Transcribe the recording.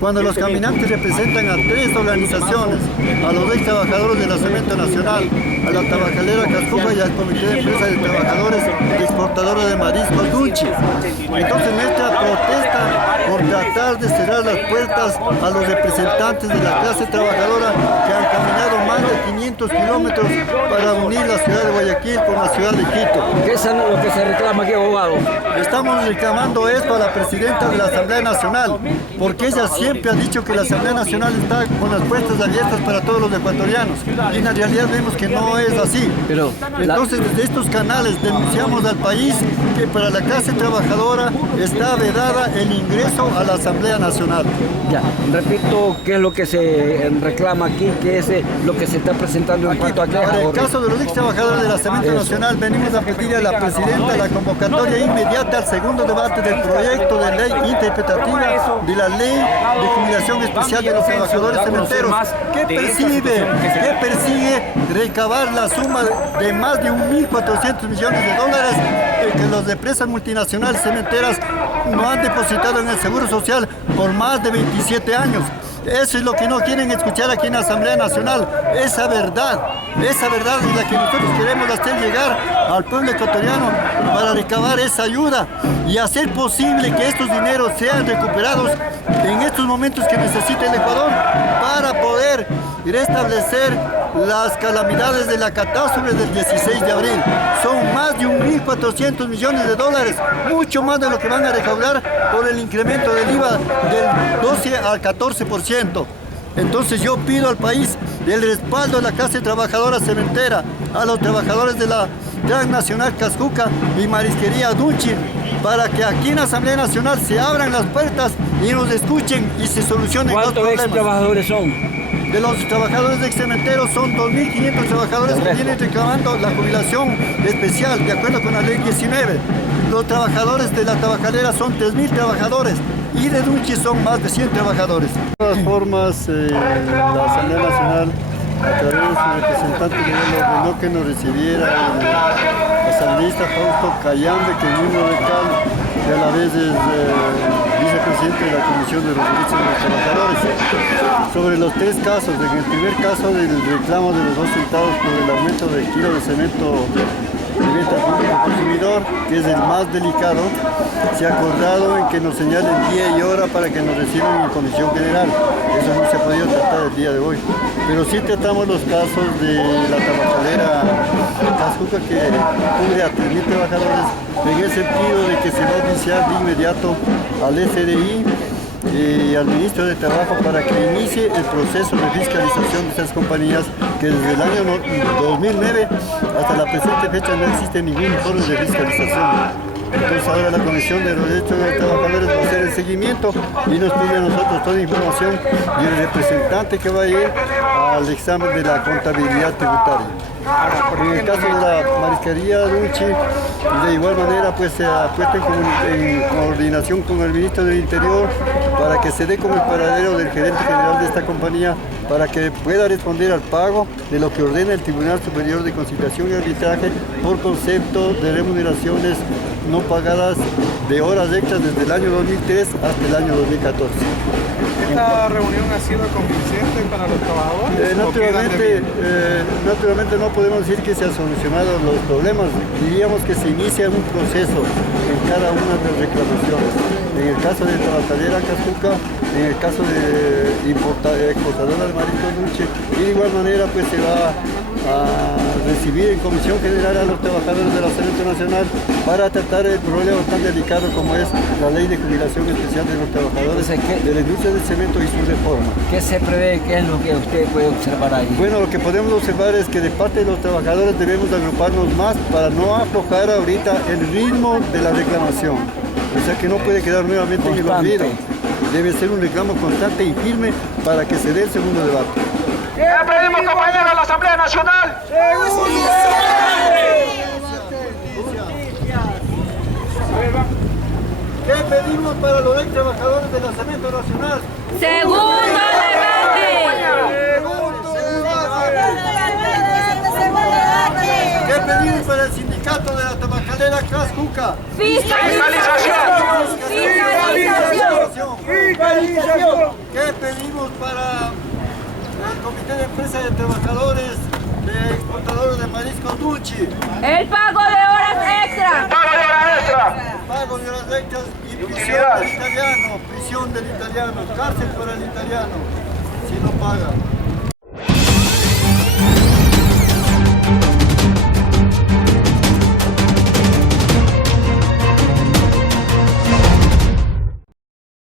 cuando los caminantes representan a 3 organizaciones, a los ex trabajadores de la Cemento Nacional, a la tabacalera Cascuca y al Comité de Empresa de Trabajadores y Exportadores de Mariscos Dunchi. Entonces nuestra protesta por tratar de cerrar las puertas a los representantes de la clase trabajadora que han caminado más de 500 kilómetros para unir la ciudad de Guayaquil con la ciudad de Quito. ¿Qué es lo que se reclama aquí, abogado? Estamos reclamando esto a la presidenta de la Asamblea Nacional, porque ella siempre ha dicho que la Asamblea Nacional está con las puertas abiertas para todos los ecuatorianos, y en la realidad vemos que no es así. Entonces, desde estos canales denunciamos al país que para la clase trabajadora está vedada el ingreso a la Asamblea Nacional. Ya, repito, ¿qué es lo que se reclama aquí? ¿Qué es lo que se está presentando en cuanto a qué? En el caso de los ex trabajadores de la Cemento Nacional, venimos a pedir a la presidenta la convocatoria inmediata al segundo debate del proyecto de ley interpretativa de la ley de jubilación especial de los trabajadores cementeros, que persigue recabar la suma de más de 1.400 millones de dólares que las empresas multinacionales cementeras no han depositado en el Seguro Social por más de 27 años. Eso es lo que no quieren escuchar aquí en la Asamblea Nacional, esa verdad es la que nosotros queremos hacer llegar al pueblo ecuatoriano para recabar esa ayuda y hacer posible que estos dineros sean recuperados en estos momentos que necesita el Ecuador para poder restablecer las calamidades de la catástrofe del 16 de abril. Son más de 1.400 millones de dólares, mucho más de lo que van a recaudar por el incremento del IVA del 12 al 14%. Entonces yo pido al país el respaldo de la clase trabajadora cementera, a los trabajadores de la Transnacional Cascuca y Marisquería Dunchi, para que aquí en la Asamblea Nacional se abran las puertas y nos escuchen y se solucionen los problemas. ¿Cuántos ex trabajadores son? De los trabajadores de cementeros son 2.500 trabajadores que vienen reclamando la jubilación especial de acuerdo con la ley 19. Los trabajadores de la tabacalera son 3.000 trabajadores y de Dunchi son más de 100 trabajadores. De todas formas, la Asamblea Nacional, a través de su representante, ordenó que nos recibiera el asambleísta Fausto Cayambe, que es miembro de CAL, que a la vez es vicepresidente de la Comisión de los Derechos de los Trabajadores. Sobre los 3 casos, en el primer caso del reclamo de los 2 centavos por el aumento del kilo de cemento de venta al público consumidor, que es el más delicado, se ha acordado en que nos señalen día y hora para que nos reciban en Comisión General. Eso no se ha podido tratar el día de hoy. Pero sí tratamos los casos de la tabacalera Cascuca, que cubre a 3.000 trabajadores, en el sentido de que se va a oficiar de inmediato al SDI y al Ministro de Trabajo para que inicie el proceso de fiscalización de esas compañías que desde el año 2009 hasta la presente fecha no existe ningún informe de fiscalización. Entonces ahora la Comisión de los Derechos de los Trabajadores va a hacer el seguimiento y nos pide a nosotros toda información y el representante que va a ir al examen de la contabilidad tributaria. En el caso de la Marisquería Dunchi, de igual manera pues se ha puesto en coordinación con el Ministro del Interior para que se dé como el paradero del gerente general de esta compañía para que pueda responder al pago de lo que ordena el Tribunal Superior de Conciliación y Arbitraje por concepto de remuneraciones no pagadas de horas extras desde el año 2003 hasta el año 2014. ¿Esta reunión ha sido convincente para los trabajadores? Naturalmente no podemos decir que se han solucionado los problemas, diríamos que se inicia un proceso en cada una de las reclamaciones. En el caso de Tabacalera Cascuca, en el caso de exportadora de mariscos Dunchi, y de igual manera pues se va a recibir en Comisión General a los trabajadores de la Cemento Nacional para tratar el problema tan delicado como es la ley de jubilación especial de los trabajadores de la industria del cemento y su reforma. ¿Qué se prevé? ¿Qué es lo que usted puede observar ahí? Bueno, lo que podemos observar es que de parte de los trabajadores debemos agruparnos más para no aflojar ahorita el ritmo de la reclamación. O sea que no puede quedar nuevamente en el olvido. Debe ser un reclamo constante y firme para que se dé el segundo debate. ¿Qué pedimos, compañeros, a la Asamblea Nacional? ¿Qué pedimos para los ex trabajadores de la Cemento Nacional? ¡Segundo debate! ¿Qué pedimos para el sindicato de la tabacalera Cascuca. Fiscalización. ¿Qué pedimos para el Comité de Empresa de Trabajadores de Exportadores de Mariscos Duchi? El pago de horas extra. Pago de hora extra. Pago de horas extras y prisión Utilidad. del italiano, cárcel para el italiano, si no paga.